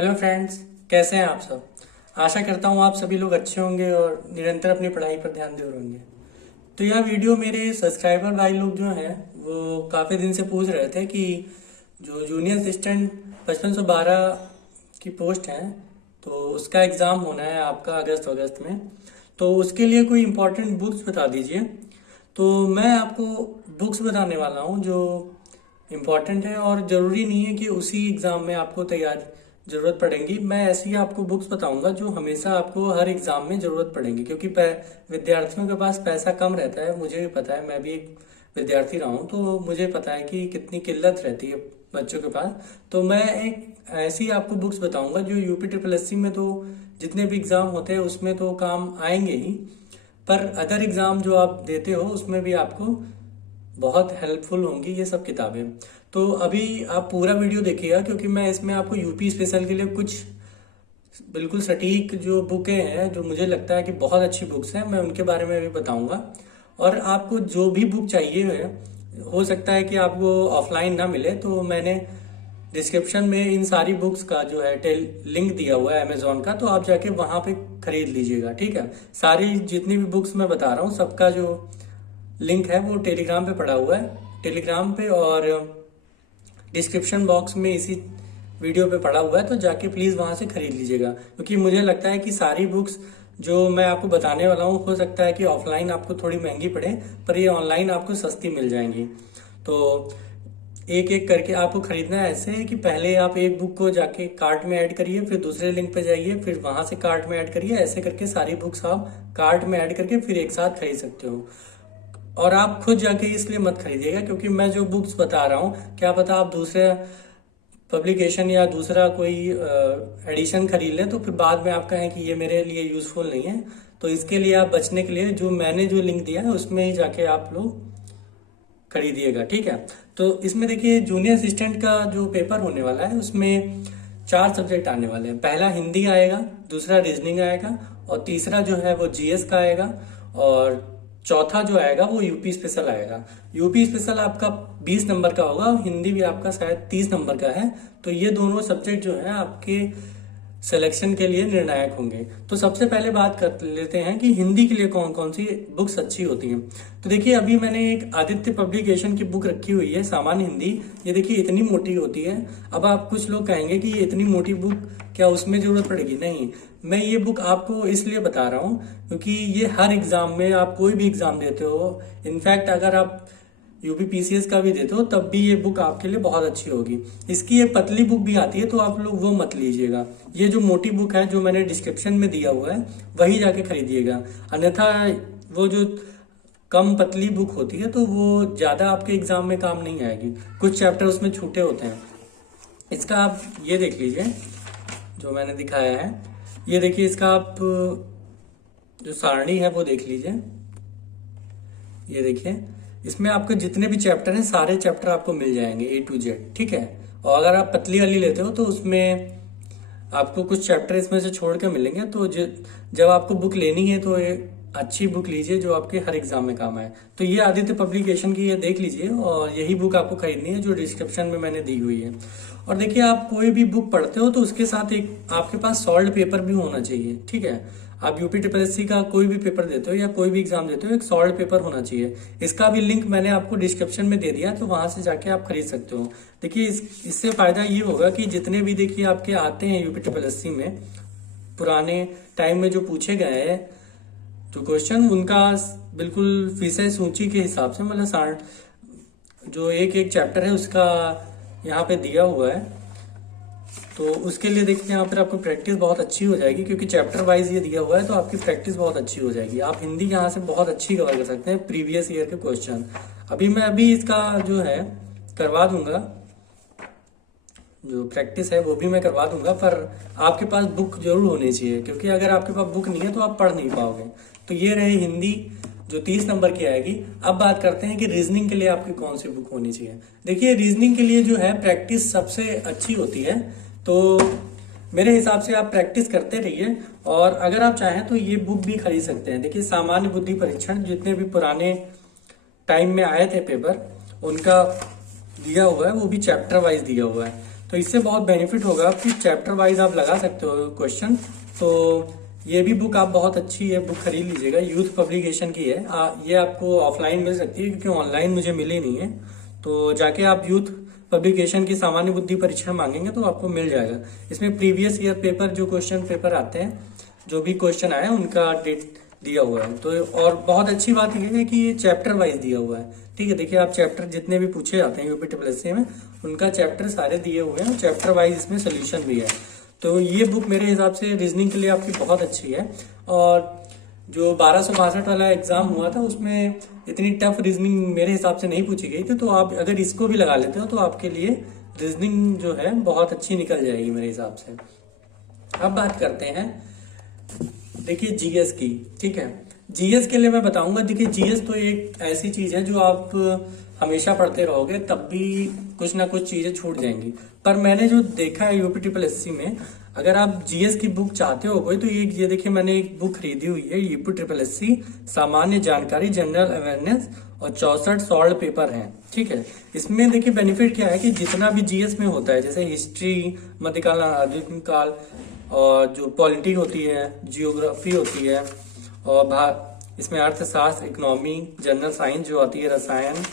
Hello friends, कैसे हैं आप सब। आशा करता हूँ आप सभी लोग अच्छे होंगे और निरंतर अपनी पढ़ाई पर ध्यान दे रहे होंगे। तो यह वीडियो मेरे सब्सक्राइबर भाई लोग जो हैं वो काफ़ी दिन से पूछ रहे थे कि जो जूनियर असिस्टेंट 5512 की पोस्ट है तो उसका एग्ज़ाम होना है आपका अगस्त अगस्त में। तो उसके लिए कोई इम्पोर्टेंट बुक्स बता दीजिए। तो मैं आपको बुक्स बताने वाला हूँ जो इम्पॉर्टेंट है और ज़रूरी नहीं है कि उसी एग्ज़ाम में आपको तैयार ज़रूरत पड़ेगी। मैं ऐसी आपको बुक्स बताऊंगा जो हमेशा आपको हर एग्ज़ाम में ज़रूरत पड़ेगी, क्योंकि विद्यार्थियों के पास पैसा कम रहता है। मुझे भी पता है, मैं भी एक विद्यार्थी रहा हूँ, तो मुझे पता है कि कितनी किल्लत रहती है बच्चों के पास। तो मैं एक ऐसी आपको बुक्स बताऊंगा जो यूपी ट्रिपल एससी में तो जितने भी एग्ज़ाम होते हैं उसमें तो काम आएंगे ही, पर अदर एग्ज़ाम जो आप देते हो उसमें भी आपको बहुत हेल्पफुल होंगी ये सब किताबें। तो अभी आप पूरा वीडियो देखिएगा, क्योंकि मैं इसमें आपको यूपी स्पेशल के लिए कुछ बिल्कुल सटीक जो बुकें हैं जो मुझे लगता है कि बहुत अच्छी बुक्स हैं, मैं उनके बारे में भी बताऊंगा। और आपको जो भी बुक चाहिए है, हो सकता है कि आपको ऑफलाइन ना मिले, तो मैंने डिस्क्रिप्शन में इन सारी बुक्स का जो है लिंक दिया हुआ है अमेजोन का, तो आप जाके वहां पे खरीद लीजिएगा। ठीक है, सारी जितनी भी बुक्स मैं बता रहा हूँ सबका जो लिंक है वो टेलीग्राम पे पड़ा हुआ है, टेलीग्राम पे, और डिस्क्रिप्शन बॉक्स में इसी वीडियो पे पड़ा हुआ है, तो जाके प्लीज़ वहां से खरीद लीजिएगा। क्योंकि मुझे लगता है कि सारी बुक्स जो मैं आपको बताने वाला हूँ हो सकता है कि ऑफलाइन आपको थोड़ी महंगी पड़े, पर ये ऑनलाइन आपको सस्ती मिल जाएंगी। तो एक एक करके आपको खरीदना है। ऐसे है कि पहले आप एक बुक को जाके कार्ट में ऐड करिए, फिर दूसरे लिंक पे जाइए, फिर वहां से कार्ट में ऐड करिए। ऐसे करके सारी बुक्स आप कार्ट में ऐड करके फिर एक साथ खरीद सकते हो। और आप खुद जाके इसलिए मत खरीदिएगा, क्योंकि मैं जो बुक्स बता रहा हूँ क्या पता आप दूसरे पब्लिकेशन या दूसरा कोई एडिशन खरीद लें, तो फिर बाद में आप कहें कि ये मेरे लिए यूजफुल नहीं है। तो इसके लिए आप बचने के लिए जो मैंने जो लिंक दिया है उसमें ही जाके आप लोग खरीदिएगा। ठीक है, तो इसमें देखिए जूनियर असिस्टेंट का जो पेपर होने वाला है उसमें 4 सब्जेक्ट आने वाले हैं। पहला हिंदी आएगा, दूसरा रीजनिंग आएगा, और तीसरा जो है वो जीएस का आएगा, और चौथा जो आएगा वो यूपी स्पेशल आएगा। यूपी स्पेशल आपका 20 नंबर का होगा, हिंदी भी आपका शायद 30 नंबर का है। तो ये दोनों सब्जेक्ट जो है आपके सिलेक्शन के लिए निर्णायक होंगे। तो सबसे पहले बात कर लेते हैं कि हिंदी के लिए कौन कौन सी बुक्स अच्छी होती हैं। तो देखिए अभी मैंने एक आदित्य पब्लिकेशन की बुक रखी हुई है, सामान्य हिंदी। ये देखिए इतनी मोटी होती है। अब आप कुछ लोग कहेंगे कि ये इतनी मोटी बुक क्या उसमें जरूरत पड़ेगी? नहीं, मैं ये बुक आपको इसलिए बता रहा हूँ क्योंकि ये हर एग्जाम में, आप कोई भी एग्जाम देते हो, इनफैक्ट अगर आप यूपी पीसीएस का भी देते हो तब भी ये बुक आपके लिए बहुत अच्छी होगी। इसकी एक पतली बुक भी आती है, तो आप लोग वो मत लीजिएगा। ये जो मोटी बुक है जो मैंने डिस्क्रिप्शन में दिया हुआ है वही जाके खरीदिएगा। अन्यथा वो जो कम पतली बुक होती है तो वो ज्यादा आपके एग्जाम में काम नहीं आएगी, कुछ चैप्टर उसमें छूटे होते हैं। इसका आप ये देख लीजिए जो मैंने दिखाया है, ये देखिए इसका आप जो सारणी है वो देख लीजिए। ये देखिए इसमें आपके जितने भी चैप्टर हैं सारे चैप्टर आपको मिल जाएंगे A to Z। ठीक है, और अगर आप पतली वाली लेते हो तो उसमें आपको कुछ चैप्टर इसमें से छोड़ के मिलेंगे। तो जब आपको बुक लेनी है तो ये अच्छी बुक लीजिए जो आपके हर एग्जाम में काम आए। तो ये आदित्य पब्लिकेशन की ये देख लीजिए, और यही बुक आपको खरीदनी है जो डिस्क्रिप्शन में मैंने दी हुई है। और देखिए आप कोई भी बुक पढ़ते हो तो उसके साथ एक आपके पास सॉल्व पेपर भी होना चाहिए। ठीक है, आप यूपी ट्रिपल एससी का कोई भी पेपर देते हो या कोई भी एग्जाम देते हो, एक सॉल्व पेपर होना चाहिए। इसका भी लिंक मैंने आपको डिस्क्रिप्शन में दे दिया, तो वहां से जाके आप खरीद सकते हो। देखिए इससे फायदा ये होगा कि जितने भी देखिए आपके आते हैं यूपी ट्रिपल एससी में पुराने टाइम में जो पूछे गए हैं जो क्वेश्चन, उनका बिल्कुल फीसें सूची के हिसाब से, मतलब 60 जो एक एक चैप्टर है उसका यहाँ पे दिया हुआ है। तो उसके लिए देखिए यहाँ पर आपको प्रैक्टिस बहुत अच्छी हो जाएगी, क्योंकि चैप्टर वाइज ये दिया हुआ है, तो आपकी प्रैक्टिस बहुत अच्छी हो जाएगी। आप हिंदी यहाँ से बहुत अच्छी कवर कर सकते हैं प्रीवियस ईयर के क्वेश्चन। मैं इसका जो है करवा दूंगा, जो प्रैक्टिस है वो भी मैं करवा दूंगा, पर आपके पास बुक जरूर होनी चाहिए, क्योंकि अगर आपके पास बुक नहीं है तो आप पढ़ नहीं पाओगे। तो ये रहे हिंदी जो 30 नंबर की आएगी। अब बात करते हैं कि रीजनिंग के लिए आपकी कौन सी बुक होनी चाहिए। देखिए रीजनिंग के लिए जो है प्रैक्टिस सबसे अच्छी होती है, तो मेरे हिसाब से आप प्रैक्टिस करते रहिए। और अगर आप चाहें तो ये बुक भी खरीद सकते हैं। देखिए सामान्य बुद्धि परीक्षण जितने भी पुराने टाइम में आए थे पेपर, उनका दिया हुआ है, वो भी चैप्टर वाइज दिया हुआ है। तो इससे बहुत बेनिफिट होगा कि चैप्टर वाइज आप लगा सकते हो क्वेश्चन। तो ये भी बुक आप बहुत अच्छी है, बुक खरीद लीजिएगा, यूथ पब्लिकेशन की है। ये आपको ऑफलाइन मिल सकती है क्योंकि ऑनलाइन मुझे मिली नहीं है। तो जाके आप यूथ पब्लिकेशन की सामान्य बुद्धि परीक्षा मांगेंगे तो आपको मिल जाएगा। इसमें प्रीवियस ईयर पेपर जो क्वेश्चन पेपर आते हैं, जो भी क्वेश्चन आए उनका डेट दिया हुआ है। तो और बहुत अच्छी बात यह है कि ये चैप्टर वाइज दिया हुआ है। ठीक है, देखिए आप चैप्टर जितने भी पूछे जाते हैं यूपीट्रिपलएससी में, उनका चैप्टर सारे दिए हुए हैं, चैप्टर वाइज इसमें सोल्यूशन भी है। तो ये बुक मेरे हिसाब से रीजनिंग के लिए आपकी बहुत अच्छी है। और जो 1262 वाला एग्जाम हुआ था उसमें इतनी टफ रीजनिंग मेरे हिसाब से नहीं पूछी गई थी। तो आप अगर इसको भी लगा लेते हो तो आपके लिए रीजनिंग जो है बहुत अच्छी निकल जाएगी मेरे हिसाब से। अब बात करते हैं देखिए जीएस की। ठीक है, जीएस के लिए मैं बताऊंगा। देखिए जीएस तो एक ऐसी चीज है जो आप हमेशा पढ़ते रहोगे तब भी कुछ ना कुछ चीजें छूट जाएंगी। पर मैंने जो देखा है यूपीट्रिपलएससी में, अगर आप जीएस की बुक चाहते हो कोई, तो ये देखिए मैंने एक बुक खरीदी हुई है, यूपीट्रिपलएससी सामान्य जानकारी जनरल अवेयरनेस, और 64 सॉल्व पेपर हैं। ठीक है, इसमें देखिए बेनिफिट क्या है कि जितना भी जीएस में होता है, जैसे हिस्ट्री, मध्यकाल, आधुनिक काल, और जो पॉलिटी होती है, जियोग्राफी होती है, और इसमें अर्थशास्त्र, इकोनॉमी, जनरल साइंस जो आती है, रसायन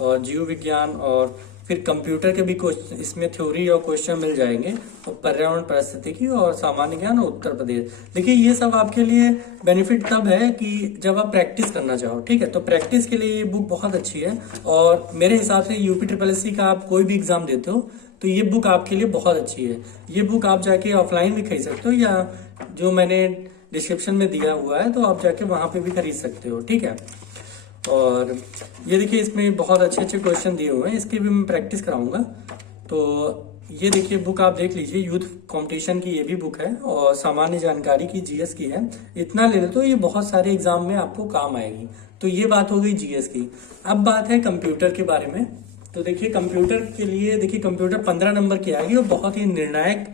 और जीव विज्ञान, और फिर कंप्यूटर के भी क्वेश्चन इसमें थ्योरी और क्वेश्चन मिल जाएंगे, और पर्यावरण परिस्थितिकी और सामान्य ज्ञान और उत्तर प्रदेश। देखिए ये सब आपके लिए बेनिफिट तब है कि जब आप प्रैक्टिस करना चाहो। ठीक है, तो प्रैक्टिस के लिए ये बुक बहुत अच्छी है। और मेरे हिसाब से यूपीट्रिपलएससी का आप कोई भी एग्जाम देते हो तो ये बुक आपके लिए बहुत अच्छी है। ये बुक आप जाके ऑफलाइन भी खरीद सकते हो, या जो मैंने डिस्क्रिप्शन में दिया हुआ है तो आप जाके वहां पे भी खरीद सकते हो। ठीक है, और ये देखिए इसमें बहुत अच्छे अच्छे क्वेश्चन दिए हुए हैं, इसकी भी मैं प्रैक्टिस कराऊंगा। तो ये देखिए बुक आप देख लीजिए, यूथ कंपटीशन की ये भी बुक है, और सामान्य जानकारी की जीएस की है। इतना ले लो तो ये बहुत सारे एग्जाम में आपको काम आएगी। तो ये बात हो गई जीएस की। अब बात है कंप्यूटर के बारे में। तो देखिए कंप्यूटर के लिए, देखिए कंप्यूटर 15 नंबर की आएगी, और बहुत ही निर्णायक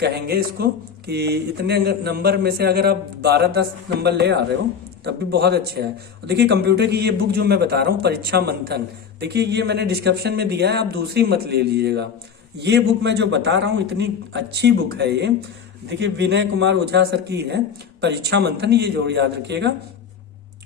कहेंगे इसको, कि इतने नंबर में से अगर आप 12-10 नंबर ले आ रहे हो तब भी बहुत अच्छे है। और देखिए कंप्यूटर की ये बुक जो मैं बता रहा हूँ, परीक्षा मंथन, देखिए ये मैंने डिस्क्रिप्शन में दिया है, आप दूसरी मत ले लीजिएगा। ये बुक मैं जो बता रहा हूँ इतनी अच्छी बुक है ये। देखिए विनय कुमार ओझा सर की है, परीक्षा मंथन, ये जरूर याद रखिएगा।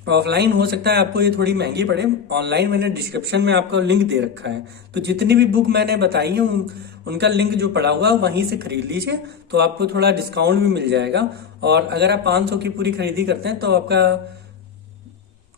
ऑफलाइन हो सकता है आपको ये थोड़ी महंगी पड़े, ऑनलाइन मैंने डिस्क्रिप्शन में आपको लिंक दे रखा है। तो जितनी भी बुक मैंने बताई है उनका लिंक जो पड़ा हुआ है वहीं से खरीद लीजिए, तो आपको थोड़ा डिस्काउंट भी मिल जाएगा। और अगर आप 500 की पूरी खरीदी करते हैं तो आपका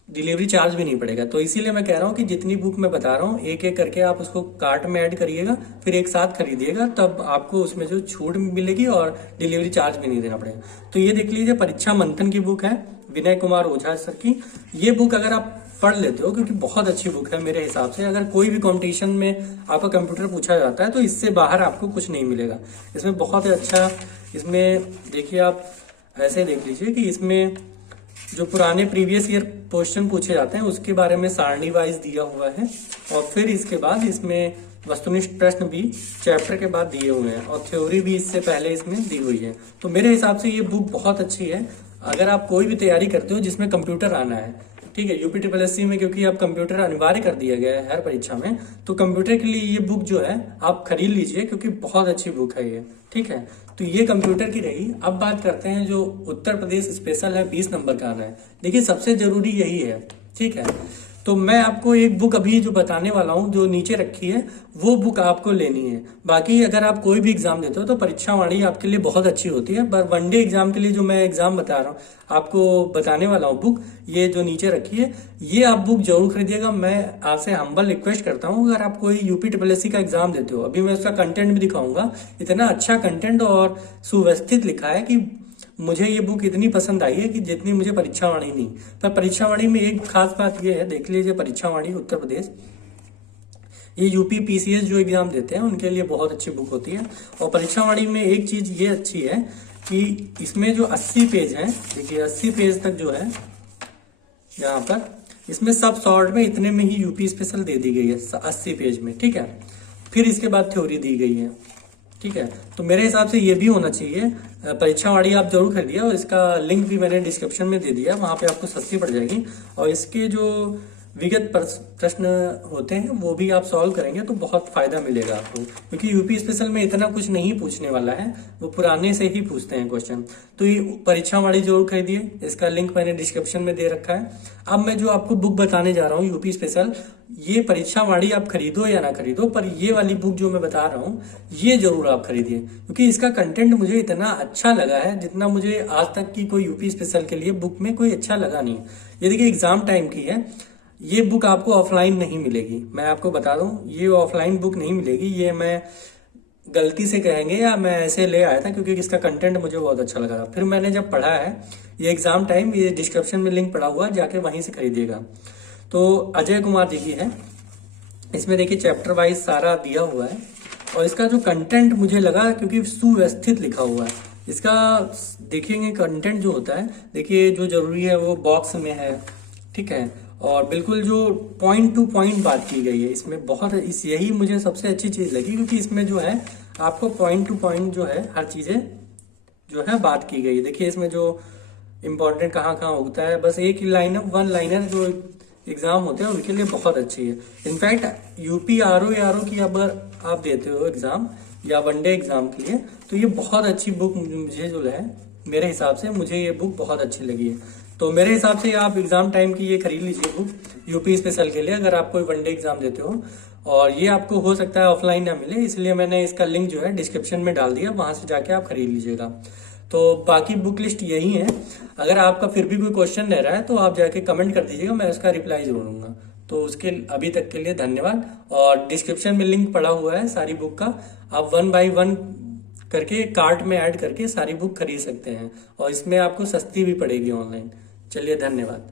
डिलीवरी चार्ज भी नहीं पड़ेगा। तो इसीलिए मैं कह रहा हूँ कि जितनी बुक मैं बता रहा हूँ एक एक करके आप उसको कार्ट में ऐड करिएगा, फिर एक साथ खरीदिएगा, तब आपको उसमें जो छूट मिलेगी और डिलीवरी चार्ज भी नहीं देना पड़ेगा। तो ये देख लीजिए परीक्षा मंथन की बुक है, विनय कुमार ओझा सर की। ये बुक अगर आप पढ़ लेते हो, क्योंकि बहुत अच्छी बुक है मेरे हिसाब से, अगर कोई भी कंपटीशन में आपका कंप्यूटर पूछा जाता है तो इससे बाहर आपको कुछ नहीं मिलेगा। इसमें बहुत अच्छा, इसमें देखिए आप ऐसे देख लीजिए कि इसमें जो पुराने प्रीवियस ईयर क्वेश्चन पूछे जाते हैं उसके बारे में सारणी वाइज दिया हुआ है, और फिर इसके बाद इसमें वस्तुनिष्ठ प्रश्न भी चैप्टर के बाद दिए हुए हैं, और थ्योरी भी इससे पहले इसमें दी हुई है। तो मेरे हिसाब से ये बुक बहुत अच्छी है अगर आप कोई भी तैयारी करते हो जिसमें कंप्यूटर आना है। ठीक है, यूपीट्रिपलएससी में क्योंकि अब कंप्यूटर अनिवार्य कर दिया गया है हर परीक्षा में, तो कंप्यूटर के लिए ये बुक जो है आप खरीद लीजिए, क्योंकि बहुत अच्छी बुक है ये। ठीक है, तो ये कंप्यूटर की रही। अब बात करते हैं जो उत्तर प्रदेश स्पेशल है, 20 नंबर का आना है। देखिए सबसे जरूरी यही है। ठीक है, तो मैं आपको एक बुक अभी जो बताने वाला हूँ जो नीचे रखी है, वो बुक आपको लेनी है। बाकी अगर आप कोई भी एग्जाम देते हो तो परीक्षा वाणी आपके लिए बहुत अच्छी होती है, पर वनडे एग्जाम के लिए जो मैं एग्जाम बता रहा हूँ आपको बताने वाला हूँ बुक, ये जो नीचे रखी है, ये आप बुक जरूर खरीदिएगा। मैं आपसे हम्बल रिक्वेस्ट करता हूँ, अगर आप कोई यूपीट्रिपलएससी का एग्जाम देते हो, अभी मैं उसका कंटेंट भी दिखाऊंगा, इतना अच्छा कंटेंट और सुव्यवस्थित लिखा है कि मुझे ये बुक इतनी पसंद आई है कि जितनी मुझे परीक्षा वाणी नहीं। पर परीक्षा वाणी में एक खास बात ये है, देख लीजिए परीक्षा वाणी उत्तर प्रदेश, ये यूपी पीसीएस जो एग्जाम देते हैं उनके लिए बहुत अच्छी बुक होती है। और परीक्षा वाणी में एक चीज ये अच्छी है कि इसमें जो 80 पेज है, देखिए 80 पेज तक जो है यहाँ पर, इसमें सब शॉर्ट में इतने में ही यूपी स्पेशल दे दी गई है 80 पेज में। ठीक है, फिर इसके बाद थ्योरी दी गई है। ठीक है, तो मेरे हिसाब से ये भी होना चाहिए। परीक्षा वाणी आप जरूर खरीदिए, और इसका लिंक भी मैंने डिस्क्रिप्शन में दे दिया, वहां पे आपको सस्ती पड़ जाएगी। और इसके जो विगत प्रश्न होते हैं वो भी आप सॉल्व करेंगे तो बहुत फायदा मिलेगा आपको, क्योंकि यूपी स्पेशल में इतना कुछ नहीं पूछने वाला है, वो पुराने से ही पूछते हैं क्वेश्चन। तो ये परीक्षा वाली जरूर खरीदिए, इसका लिंक मैंने डिस्क्रिप्शन में दे रखा है। अब मैं जो आपको बुक बताने जा रहा हूँ यूपी स्पेशल, ये परीक्षा वाली आप खरीदो या ना खरीदो, पर ये वाली बुक जो मैं बता रहा हूँ ये जरूर आप खरीदिए, क्योंकि इसका कंटेंट मुझे इतना अच्छा लगा है जितना मुझे आज तक की कोई यूपी स्पेशल के लिए बुक में कोई अच्छा लगा नहीं। ये देखिए एग्जाम टाइम की है, ये बुक आपको ऑफलाइन नहीं मिलेगी, मैं आपको बता दूं ये ऑफलाइन बुक नहीं मिलेगी, ये मैं गलती से कहेंगे या मैं ऐसे ले आया था क्योंकि इसका कंटेंट मुझे बहुत अच्छा लगा था। फिर मैंने जब पढ़ा है ये एग्जाम टाइम, ये डिस्क्रिप्शन में लिंक पड़ा हुआ है, जाके वहीं से खरीदिएगा। तो अजय कुमार जी की है, इसमें देखिए चैप्टर वाइज सारा दिया हुआ है, और इसका जो कंटेंट मुझे लगा क्योंकि सुव्यवस्थित लिखा हुआ है, इसका देखेंगे कंटेंट जो होता है, देखिए जो जरूरी है वो बॉक्स में है, ठीक है, और बिल्कुल जो पॉइंट टू पॉइंट बात की गई है इसमें, बहुत यही मुझे सबसे अच्छी चीज लगी, क्योंकि इसमें जो है आपको पॉइंट टू पॉइंट जो है हर चीजें जो है बात की गई है। देखिए इसमें जो इम्पोर्टेंट कहाँ कहाँ होता है, बस एक लाइनर वन लाइनर जो एग्जाम होते हैं उनके लिए बहुत अच्छी है। इनफैक्ट यूपी आरओ की अगर आप देते हो एग्जाम या वनडे एग्जाम के लिए, तो ये बहुत अच्छी बुक मुझे जो है, मेरे हिसाब से मुझे ये बुक बहुत अच्छी लगी है। तो मेरे हिसाब से आप एग्जाम टाइम की ये खरीद लीजिए बुक यूपी स्पेशल के लिए, अगर आप कोई वनडे एग्जाम देते हो, और ये आपको हो सकता है ऑफलाइन ना मिले, इसलिए मैंने इसका लिंक जो है डिस्क्रिप्शन में डाल दिया, वहां से जाके आप खरीद लीजिएगा। तो बाकी बुक लिस्ट यही है, अगर आपका फिर भी कोई क्वेश्चन रह रहा है तो आप जाके कमेंट कर दीजिएगा, मैं उसका रिप्लाई जरूर दूंगा। तो उसके अभी तक के लिए धन्यवाद, और डिस्क्रिप्शन में लिंक पड़ा हुआ है सारी बुक का, आप 1 बाय 1 करके कार्ट में ऐड करके सारी बुक खरीद सकते हैं, और इसमें आपको सस्ती भी पड़ेगी ऑनलाइन। चलिए धन्यवाद।